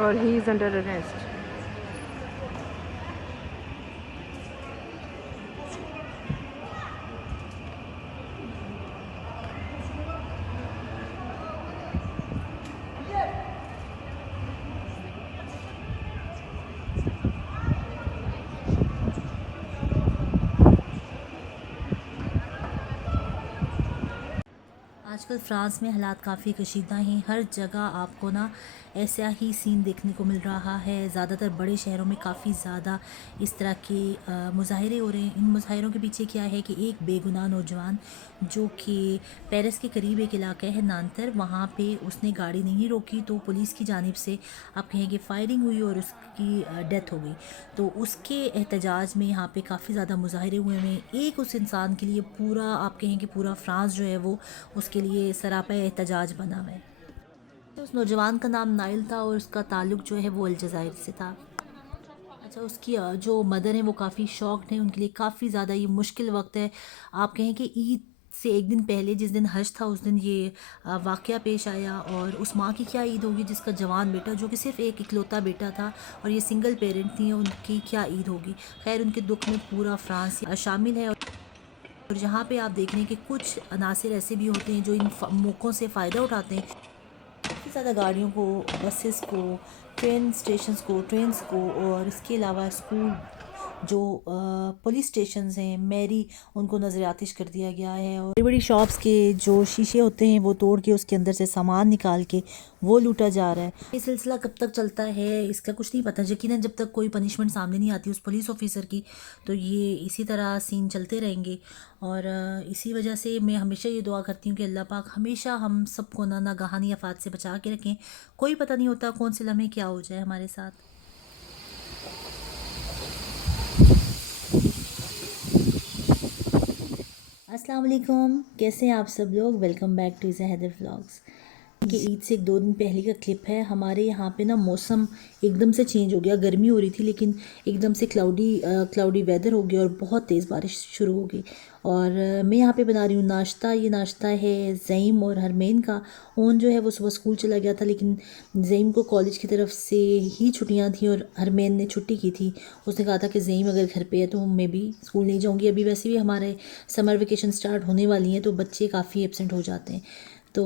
और he is under arrest. आजकल France में हालात काफ़ी कशीदा हैं। हर जगह आपको ना ऐसा ही सीन देखने को मिल रहा है। ज़्यादातर बड़े शहरों में काफ़ी ज़्यादा इस तरह के मुज़ाहरे हो रहे हैं। इन मुज़ाहरों के पीछे क्या है कि एक बेगुनाह नौजवान जो कि पेरिस के करीब एक इलाका है नांतर, वहाँ पे उसने गाड़ी नहीं रोकी तो पुलिस की जानिब से आप कहेंगे फ़ायरिंग हुई और उसकी डेथ हो गई। तो उसके एहतजाज में यहाँ पे काफ़ी ज़्यादा मुज़ाहरे हुए हैं। एक उस इंसान के लिए पूरा आप कहेंगे पूरा फ्रांस जो है वो उसके लिए सरापा एहतजाज बना हुआ है। तो उस नौजवान का नाम नाइल था और उसका ताल्लुक़ जो है वो अलजायर से था। अच्छा, उसकी जो मदर हैं वो काफ़ी शॉक्ड हैं। उनके लिए काफ़ी ज़्यादा ये मुश्किल वक्त है। आप कहें कि ईद से एक दिन पहले जिस दिन हज था उस दिन ये वाक़या पेश आया। और उस माँ की क्या ईद होगी जिसका जवान बेटा जो कि सिर्फ़ एक इकलौता बेटा था और ये सिंगल पेरेंट थी, उनकी क्या ईद होगी। खैर उनके दुख में पूरा फ्रांस शामिल है। और यहाँ पे आप देख रहे हैं कि कुछ अनासिर ऐसे भी होते हैं जो इन मौक़ों से फ़ायदा उठाते हैं। काफ़ी ज़्यादा गाड़ियों को, बसेस को, ट्रेन स्टेशंस को, ट्रेन्स को और इसके अलावा स्कूल जो पुलिस स्टेशंस हैं, मेरी, उनको नज़र आतिश कर दिया गया है। और बड़ी बड़ी शॉप्स के जो शीशे होते हैं वो तोड़ के उसके अंदर से सामान निकाल के वो लूटा जा रहा है। ये सिलसिला कब तक चलता है इसका कुछ नहीं पता। यकीनन जब तक कोई पनिशमेंट सामने नहीं आती उस पुलिस ऑफिसर की तो ये इसी तरह सीन चलते रहेंगे। और इसी वजह से मैं हमेशा ये दुआ करती हूँ कि अल्लाह पाक हमेशा हम सबको ना नागहानी आफात से बचा के रखें। कोई पता नहीं होता कौन से लम्हे क्या हो जाए हमारे साथ। अस्सलाम वालेकुम, कैसे हैं आप सब लोग। वेलकम बैक टू ज़हदर व्लॉग्स। कि ईद से एक दो दिन पहले का क्लिप है। हमारे यहाँ पे ना मौसम एकदम से चेंज हो गया। गर्मी हो रही थी लेकिन एकदम से क्लाउडी वेदर हो गया और बहुत तेज़ बारिश शुरू हो गई। और मैं यहाँ पे बना रही हूँ नाश्ता। ये नाश्ता है ज़ईम और हरमैन का। ओन जो है वो सुबह स्कूल चला गया था लेकिन ज़ईम को कॉलेज की तरफ से ही छुट्टियाँ थी और हरमैन ने छुट्टी की थी। उसने कहा था कि ज़ईम अगर घर पे है तो मैं भी स्कूल नहीं जाऊँगी। अभी वैसे भी हमारे समर वेकेशन स्टार्ट होने वाली हैं तो बच्चे काफ़ी एब्सेंट हो जाते हैं। तो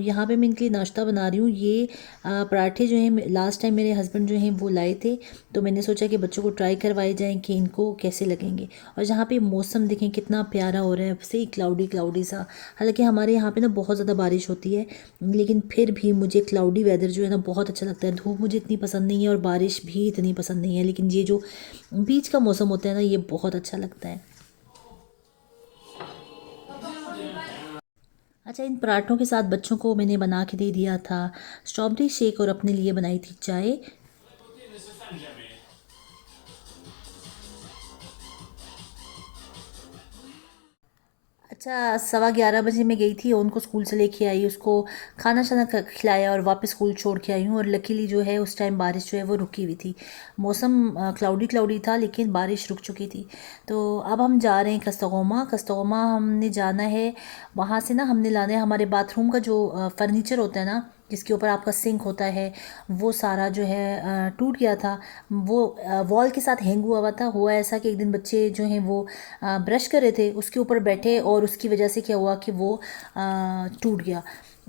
यहाँ पे मैं इनके लिए नाश्ता बना रही हूँ। ये पराठे जो हैं लास्ट टाइम मेरे हस्बैंड जो हैं वो लाए थे तो मैंने सोचा कि बच्चों को ट्राई करवाए जाएं कि इनको कैसे लगेंगे। और जहाँ पे मौसम देखें कितना प्यारा हो रहा है, सही क्लाउडी क्लाउडी सा। हालांकि हमारे यहाँ पे ना बहुत ज़्यादा बारिश होती है लेकिन फिर भी मुझे क्लाउडी वेदर जो है ना बहुत अच्छा लगता है। धूप मुझे इतनी पसंद नहीं है और बारिश भी इतनी पसंद नहीं है, लेकिन ये जो बीच का मौसम होता है ना ये बहुत अच्छा लगता है। अच्छा, इन पराठों के साथ बच्चों को मैंने बना के दे दिया था स्ट्रॉबेरी शेक और अपने लिए बनाई थी चाय। अच्छा, 11:15 बजे मैं गई थी, उनको स्कूल से लेके आई, उसको खाना शाना खिलाया और वापस स्कूल छोड़ के आई हूँ। और लकीली जो है उस टाइम बारिश जो है वो रुकी हुई थी। मौसम क्लाउडी क्लाउडी था लेकिन बारिश रुक चुकी थी। तो अब हम जा रहे हैं कस्तगोमा। कस्तगोमा हमने जाना है। वहाँ से ना हमने लाना है हमारे बाथरूम का जो फर्नीचर होता है ना जिसके ऊपर आपका सिंक होता है वो सारा जो है टूट गया था। वो वॉल के साथ हैंग हुआ हुआ था। हुआ ऐसा कि एक दिन बच्चे जो हैं वो ब्रश कर रहे थे, उसके ऊपर बैठे और उसकी वजह से क्या हुआ कि वो टूट गया।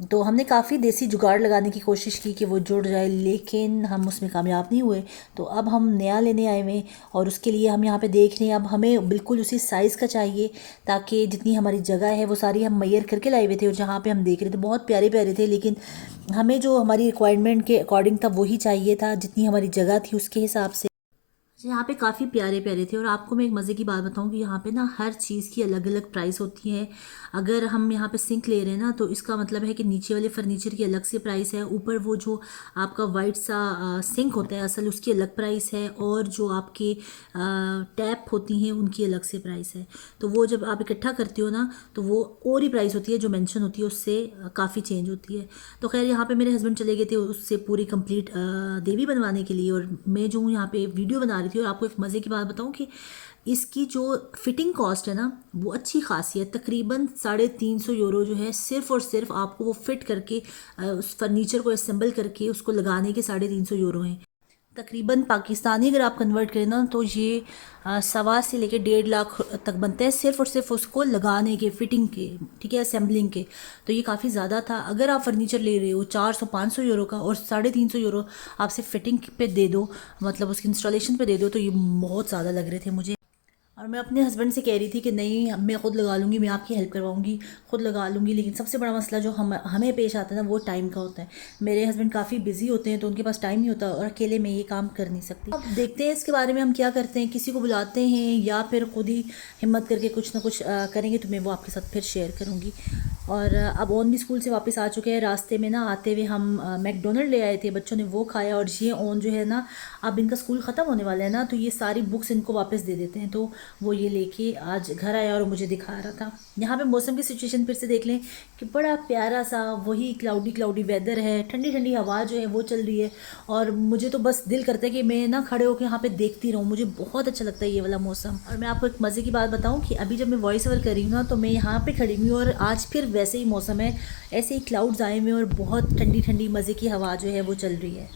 तो हमने काफ़ी देसी जुगाड़ लगाने की कोशिश की कि वो जुड़ जाए लेकिन हम उसमें कामयाब नहीं हुए। तो अब हम नया लेने आए हुए हैं और उसके लिए हम यहाँ पे देख रहे हैं। अब हमें बिल्कुल उसी साइज़ का चाहिए ताकि जितनी हमारी जगह है वो सारी हम मैयर करके लाए हुए थे। और जहाँ पे हम देख रहे थे बहुत प्यारे प्यारे थे लेकिन हमें जो हमारी रिक्वायरमेंट के अकॉर्डिंग था वही चाहिए था, जितनी हमारी जगह थी उसके हिसाब से। यहाँ पे काफ़ी प्यारे प्यारे थे। और आपको मैं एक मज़े की बात बताऊँ कि यहाँ पे ना हर चीज़ की अलग अलग प्राइस होती है। अगर हम यहाँ पे सिंक ले रहे हैं ना तो इसका मतलब है कि नीचे वाले फर्नीचर की अलग से प्राइस है, ऊपर वो जो आपका वाइट सा सिंक होता है असल उसकी अलग प्राइस है, और जो आपके टैप होती हैं उनकी अलग से प्राइस है। तो वो जब आप इकट्ठा करते हो ना तो वो और ही प्राइस होती है जो मेंशन होती है उससे काफ़ी चेंज होती है। तो खैर यहाँ पे मेरे हस्बैंड चले गए थे उससे पूरी कंप्लीट देवी बनवाने के लिए और मैं जो हूँ यहाँ पे वीडियो बना रही थी। और आपको एक मज़े की बात बताऊँ कि इसकी जो फ़िटिंग कॉस्ट है ना वो अच्छी खासी है, तकरीबन 350 यूरो जो है सिर्फ़ और सिर्फ आपको वो फिट करके उस फर्नीचर को असेंबल करके उसको लगाने के 350 यूरो हैं। तकरीबन पाकिस्तानी अगर आप कन्वर्ट करें ना तो ये 1.25 से लेकर 1.5 लाख तक बनते हैं सिर्फ़ और सिर्फ उसको लगाने के, फिटिंग के, ठीक है, असेंबलिंग के। तो ये काफ़ी ज़्यादा था। अगर आप फर्नीचर ले रहे हो 400-500 यूरो का और 350 यूरो आप सिर्फ फिटिंग पे दे दो, मतलब उसकी इंस्टॉलेशन पे दे दो, तो ये बहुत ज़्यादा लग रहे थे मुझे। और मैं अपने हस्बैंड से कह रही थी कि नहीं, मैं ख़ुद लगा लूँगी, मैं आपकी हेल्प करवाऊँगी, ख़ुद लगा लूँगी। लेकिन सबसे बड़ा मसला जो हमें पेश आता है ना वो टाइम का होता है। मेरे हस्बैंड काफ़ी बिज़ी होते हैं तो उनके पास टाइम नहीं होता और अकेले मैं ये काम कर नहीं सकती। अब देखते हैं इसके बारे में हम क्या करते हैं, किसी को बुलाते हैं या फिर ख़ुद ही हिम्मत करके कुछ ना कुछ करेंगे, तो मैं वो आपके साथ फिर शेयर करूँगी। और अब ओन भी स्कूल से वापस आ चुके हैं। रास्ते में ना आते हुए हम मैकडोनल्ड ले आए थे, बच्चों ने वो खाया। और ये ओन जो है ना, अब इनका स्कूल ख़त्म होने वाला है ना, तो ये सारी बुक्स इनको वापस दे देते हैं। तो वो ये लेके आज घर आया और मुझे दिखा रहा था। यहाँ पे मौसम की सिचुएशन फिर से देख लें कि बड़ा प्यारा सा वही क्लाउडी क्लाउडी वेदर है, ठंडी ठंडी हवा जो है वो चल रही है। और मुझे तो बस दिल करता है कि मैं ना खड़े होकर यहाँ पे देखती रहूँ, मुझे बहुत अच्छा लगता है ये वाला मौसम। और मैं आपको एक मज़े की बात बताऊँ कि अभी जब मैं वॉइस ओवर कर रही हूँ ना, तो मैं यहाँ पे खड़ी हुई हूँ और आज फिर वैसे ही मौसम है, ऐसे ही क्लाउड्स आए हुए हैं और बहुत ठंडी ठंडी मज़े की हवा जो है वो चल रही है।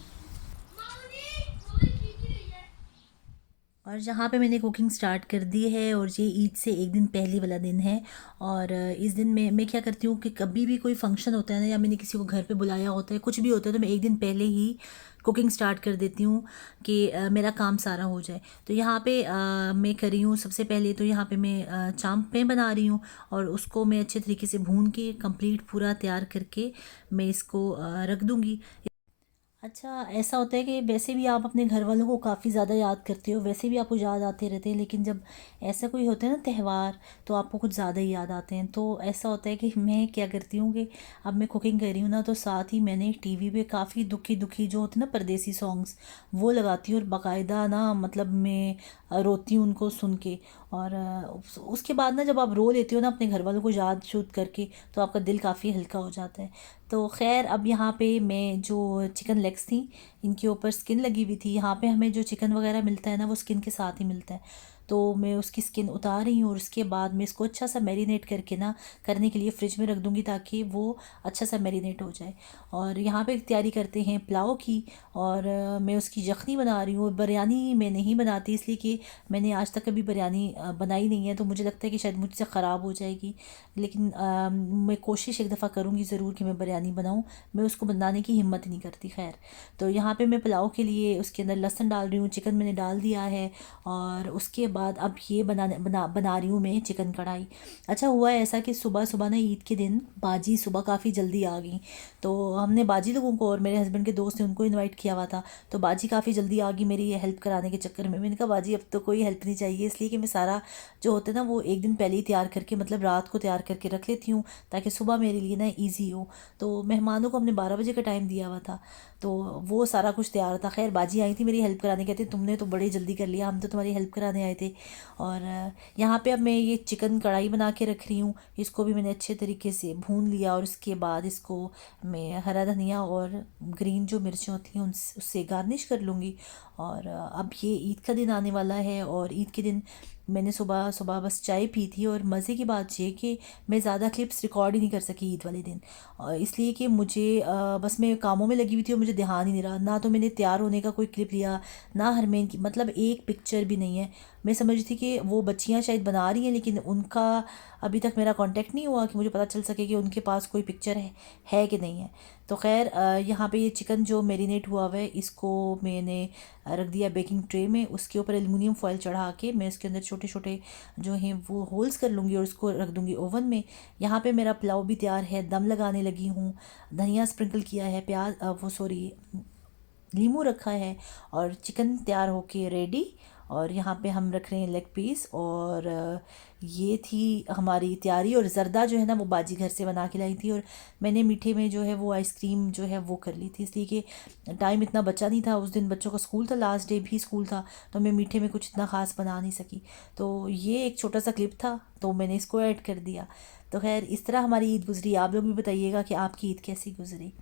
और जहाँ पे मैंने कुकिंग स्टार्ट कर दी है, और ये ईद से एक दिन पहले वाला दिन है। और इस दिन मैं क्या करती हूँ कि कभी भी कोई फंक्शन होता है ना, या मैंने किसी को घर पे बुलाया होता है, कुछ भी होता है, तो मैं एक दिन पहले ही कुकिंग स्टार्ट कर देती हूँ कि मेरा काम सारा हो जाए। तो यहाँ पे मैं कर रही हूँ सबसे पहले, तो यहाँ पे मैं चांपे बना रही हूँ और उसको मैं अच्छे तरीके से भून के कंप्लीट पूरा तैयार करके मैं इसको रख दूँगी। अच्छा, ऐसा होता है कि वैसे भी आप अपने घर वालों को काफ़ी ज़्यादा याद करते हो, वैसे भी आपको याद आते रहते हैं, लेकिन जब ऐसा कोई होता है ना त्यौहार, तो आपको कुछ ज़्यादा ही याद आते हैं। तो ऐसा होता है कि मैं क्या करती हूँ कि अब मैं कुकिंग कर रही हूँ ना, तो साथ ही मैंने टीवी पे काफ़ी दुखी दुखी जो होते हैं ना परदेसी सॉन्ग्स, वो लगाती हूँ और बाकायदा ना, मतलब मैं रोती हूँ उनको सुन के। और उसके बाद ना जब आप रो लेती हो ना अपने घर वालों को याद शूद करके, तो आपका दिल काफ़ी हल्का हो जाता है। तो खैर, अब यहाँ पे मैं जो चिकन लेग्स थी, इनके ऊपर स्किन लगी हुई थी। यहाँ पे हमें जो चिकन वगैरह मिलता है ना, वो स्किन के साथ ही मिलता है। तो मैं उसकी स्किन उतार रही हूँ और उसके बाद मैं इसको अच्छा सा मैरिनेट करके ना, करने के लिए फ़्रिज में रख दूँगी ताकि वो अच्छा सा मैरिनेट हो जाए। और यहाँ पे तैयारी करते हैं पुलाव की। और मैं उसकी यखनी बना रही हूँ। बिरयानी मैं नहीं बनाती, इसलिए कि मैंने आज तक कभी बिरयानी बनाई नहीं है, तो मुझे लगता है कि शायद मुझसे ख़राब हो जाएगी। लेकिन मैं कोशिश एक दफ़ा करूँगी ज़रूर कि मैं बिरयानी बनाऊँ। मैं उसको बनाने की हिम्मत ही नहीं करती। खैर, तो यहाँ पे मैं पुलाव के लिए उसके अंदर लहसुन डाल रही हूँ, चिकन मैंने डाल दिया है। और उसके बाद अब ये बना रही हूँ मैं चिकन कढ़ाई। अच्छा हुआ है ऐसा कि सुबह सुबह ना, ईद के दिन बाजी सुबह काफ़ी जल्दी आ गई। तो हमने बाजी लोगों को, और मेरे हस्बैंड के दोस्त हैं उनको इनवाइट किया हुआ था। तो बाजी काफ़ी जल्दी आ गई मेरी ये हेल्प कराने के चक्कर में। मैंने कहा बाजी अब तो कोई हेल्प नहीं चाहिए, इसलिए कि मैं सारा जो होता है ना वो एक दिन पहले ही तैयार करके, मतलब रात को तैयार करके रख लेती हूँ, ताकि सुबह मेरे लिए ना ईजी हो। तो मेहमानों को हमने 12 बजे का टाइम दिया हुआ था, तो वो सारा कुछ तैयार था। खैर, बाजी आई थी मेरी हेल्प कराने, कहते तुमने तो बड़े जल्दी कर लिया, हम तो तुम्हारी हेल्प कराने आए थे। और यहाँ पे अब मैं ये चिकन कढ़ाई बना के रख रही हूँ। इसको भी मैंने अच्छे तरीके से भून लिया और उसके बाद इसको मैं हरा धनिया और ग्रीन जो मिर्चें होती हैं उससे गार्निश कर लूँगी। और अब ये ईद का दिन आने वाला है, और ईद के दिन मैंने सुबह सुबह बस चाय पी थी। और मज़े की बात ये कि मैं ज़्यादा क्लिप्स रिकॉर्ड ही नहीं कर सकी ईद वाले दिन, और इसलिए कि मुझे बस मैं कामों में लगी हुई थी और मुझे ध्यान ही नहीं रहा। ना तो मैंने तैयार होने का कोई क्लिप लिया, ना हरमेन की, मतलब एक पिक्चर भी नहीं है। मैं समझ थी कि वो बच्चियां शायद बना रही हैं, लेकिन उनका अभी तक मेरा कांटेक्ट नहीं हुआ कि मुझे पता चल सके कि उनके पास कोई पिक्चर है कि नहीं है। तो खैर, यहाँ पे ये चिकन जो मैरिनेट हुआ हुआ है, इसको मैंने रख दिया बेकिंग ट्रे में। उसके ऊपर एलुमिनियम फॉयल चढ़ा के मैं उसके अंदर छोटे छोटे जो हैं वो होल्स कर लूँगी और उसको रख दूँगी ओवन में। यहाँ पे मेरा पुलाव भी तैयार है, दम लगाने लगी हूँ। धनिया स्प्रिंकल किया है, प्याज वो सॉरी नींबू रखा है, और चिकन तैयार होके रेडी। और यहाँ पे हम रख रहे हैं लेग पीस। और ये थी हमारी तैयारी। और ज़र्दा जो है ना वो बाजी घर से बना के लाई थी, और मैंने मीठे में जो है वो आइसक्रीम जो है वो कर ली थी, इसलिए कि टाइम इतना बचा नहीं था। उस दिन बच्चों का स्कूल था, लास्ट डे भी स्कूल था, तो मैं मीठे में कुछ इतना ख़ास बना नहीं सकी। तो ये एक छोटा सा क्लिप था, तो मैंने इसको ऐड कर दिया। तो खैर, इस तरह हमारी ईद गुजरी। आप लोग भी बताइएगा कि आपकी ईद कैसी गुजरी।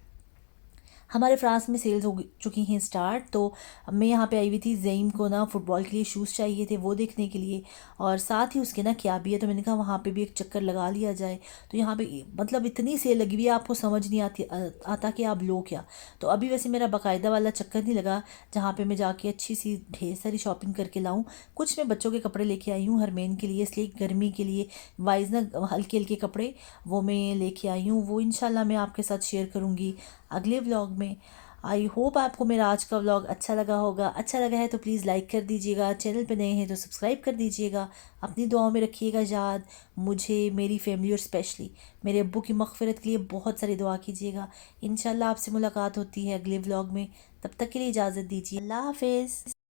हमारे फ्रांस में सेल्स हो चुकी हैं स्टार्ट। तो मैं यहाँ पे आई हुई थी, ज़ईम को ना फ़ुटबॉल के लिए शूज़ चाहिए थे, वो देखने के लिए, और साथ ही उसके ना क्या भी है, तो मैंने कहा वहाँ पे भी एक चक्कर लगा लिया जाए। तो यहाँ पे मतलब इतनी सेल लगी हुई है, आपको समझ नहीं आता कि आप लो क्या। तो अभी वैसे मेरा बाकायदा वाला चक्कर नहीं लगा जहाँ पे मैं जाके अच्छी सी ढेर सारी शॉपिंग करके लाऊं। कुछ मैं बच्चों के कपड़े लेके आई हूँ हरमेन के लिए, इसलिए गर्मी के लिए वाइज ना हल्के हल्के कपड़े वो मैं लेके आई हूँ। वो इंशाल्लाह मैं आपके साथ शेयर करूँगी अगले व्लॉग में। आई होप आपको मेरा आज का व्लॉग अच्छा लगा होगा। अच्छा लगा है तो प्लीज़ लाइक कर दीजिएगा, चैनल पे नए हैं तो सब्सक्राइब कर दीजिएगा। अपनी दुआओं में रखिएगा याद मुझे, मेरी फैमिली और स्पेशली मेरे अब्बू की मग़फ़िरत के लिए बहुत सारी दुआ कीजिएगा। इंशाल्लाह आपसे मुलाकात होती है अगले व्लॉग में। तब तक के लिए इजाज़त दीजिए। अल्लाह हाफ़िज़।